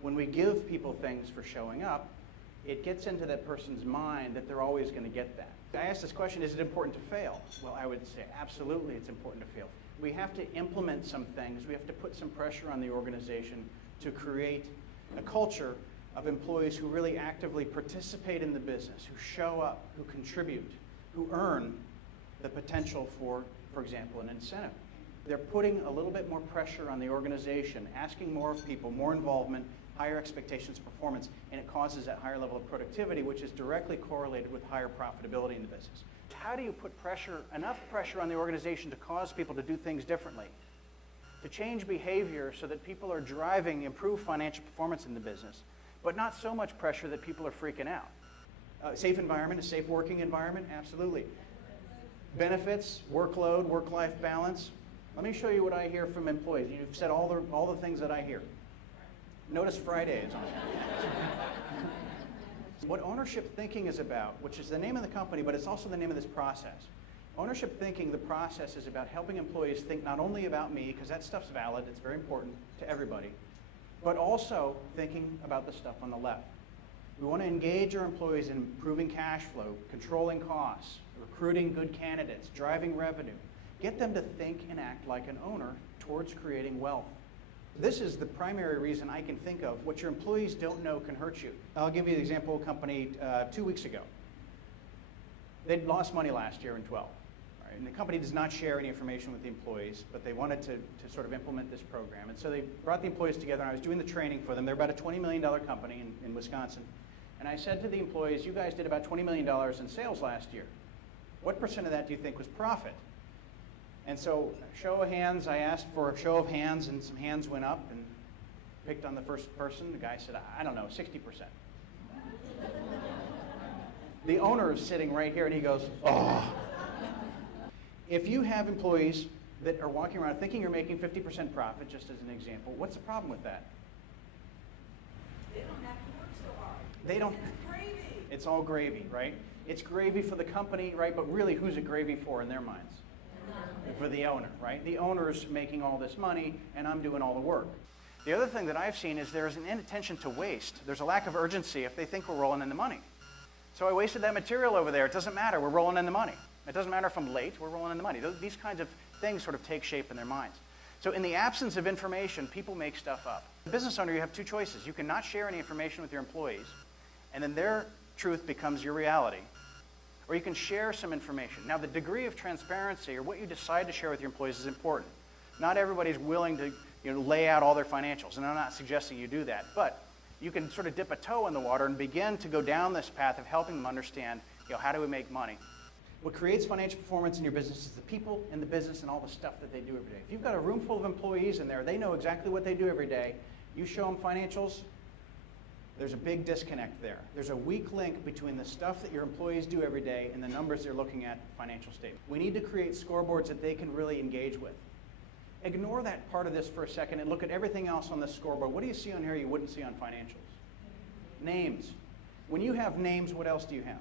When we give people things for showing up, it gets into that person's mind that they're always going to get that. I asked this question, is it important to fail? Well, I would say absolutely it's important to fail. We have to implement some things. We have to put some pressure on the organization to create a culture of employees who really actively participate in the business, who show up, who contribute, who earn the potential for example, an incentive. They're putting a little bit more pressure on the organization, asking more of people, more involvement, higher expectations of performance, and it causes that higher level of productivity, which is directly correlated with higher profitability in the business. How do you put pressure, enough pressure on the organization to cause people to do things differently, to change behavior so that people are driving improved financial performance in the business, but not so much pressure that people are freaking out? Safe environment, a safe working environment, absolutely. Benefits, workload, work-life balance. Let me show you what I hear from employees. You've said all the things that I hear. Notice Friday is on. What ownership thinking is about, which is the name of the company, but it's also the name of this process. Ownership thinking, the process is about helping employees think not only about me, because that stuff's valid, it's very important to everybody, but also thinking about the stuff on the left. We want to engage our employees in improving cash flow, controlling costs, recruiting good candidates, driving revenue. Get them to think and act like an owner towards creating wealth. This is the primary reason I can think of. What your employees don't know can hurt you. I'll give you an example of a company 2 weeks ago. They'd lost money last year in 12. Right? And the company does not share any information with the employees, but they wanted to sort of implement this program. And so they brought the employees together, and I was doing the training for them. They're about a $20 million company in Wisconsin. And I said to the employees, you guys did about $20 million in sales last year. What percent of that do you think was profit? And so, show of hands, I asked for a show of hands, and some hands went up and picked on the first person. The guy said, I don't know, 60%. The owner is sitting right here, and he goes, oh. If you have employees that are walking around thinking you're making 50% profit, just as an example, what's the problem with that? They don't have to work so hard. They don't. It's gravy. It's all gravy, right? It's gravy for the company, right? But really, who's it gravy for in their minds? For the owner, right? The owner's making all this money, and I'm doing all the work. The other thing that I've seen is there's an inattention to waste. There's a lack of urgency if they think we're rolling in the money. So I wasted that material over there. It doesn't matter. We're rolling in the money. It doesn't matter if I'm late. We're rolling in the money. These kinds of things sort of take shape in their minds. So in the absence of information, people make stuff up. As a business owner, you have two choices. You can not share any information with your employees, and then their truth becomes your reality. Or you can share some information. Now, the degree of transparency or what you decide to share with your employees is important. Not everybody's willing to lay out all their financials, and I'm not suggesting you do that. But you can sort of dip a toe in the water and begin to go down this path of helping them understand, how do we make money? What creates financial performance in your business is the people in the business and all the stuff that they do every day. If you've got a room full of employees in there, they know exactly what they do every day. You show them financials, there's a big disconnect there. There's a weak link between the stuff that your employees do every day and the numbers they're looking at financial statement. We need to create scoreboards that they can really engage with. Ignore that part of this for a second and look at everything else on the scoreboard. What do you see on here you wouldn't see on financials? Names. When you have names, what else do you have?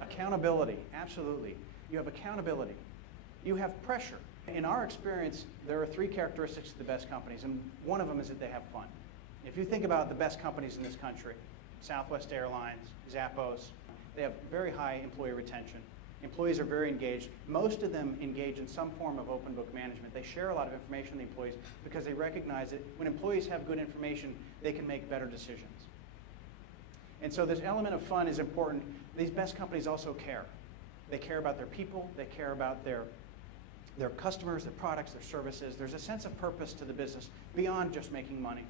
Accountability, absolutely. You have accountability. You have pressure. In our experience, there are 3 characteristics of the best companies, and one of them is that they have fun. If you think about the best companies in this country, Southwest Airlines, Zappos, they have very high employee retention. Employees are very engaged. Most of them engage in some form of open book management. They share a lot of information with the employees because they recognize that when employees have good information, they can make better decisions. And so this element of fun is important. These best companies also care. They care about their people. They care about their customers, their products, their services. There's a sense of purpose to the business beyond just making money.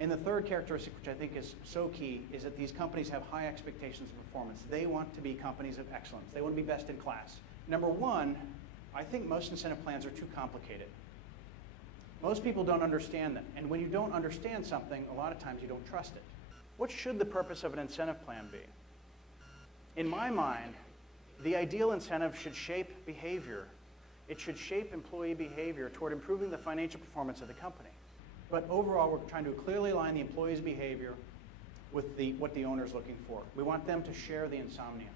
And the third characteristic, which I think is so key, is that these companies have high expectations of performance. They want to be companies of excellence. They want to be best in class. Number one, I think most incentive plans are too complicated. Most people don't understand them. And when you don't understand something, a lot of times you don't trust it. What should the purpose of an incentive plan be? In my mind, the ideal incentive should shape behavior. It should shape employee behavior toward improving the financial performance of the company. But overall, we're trying to clearly align the employee's behavior with what the owner is looking for. We want them to share the insomnia.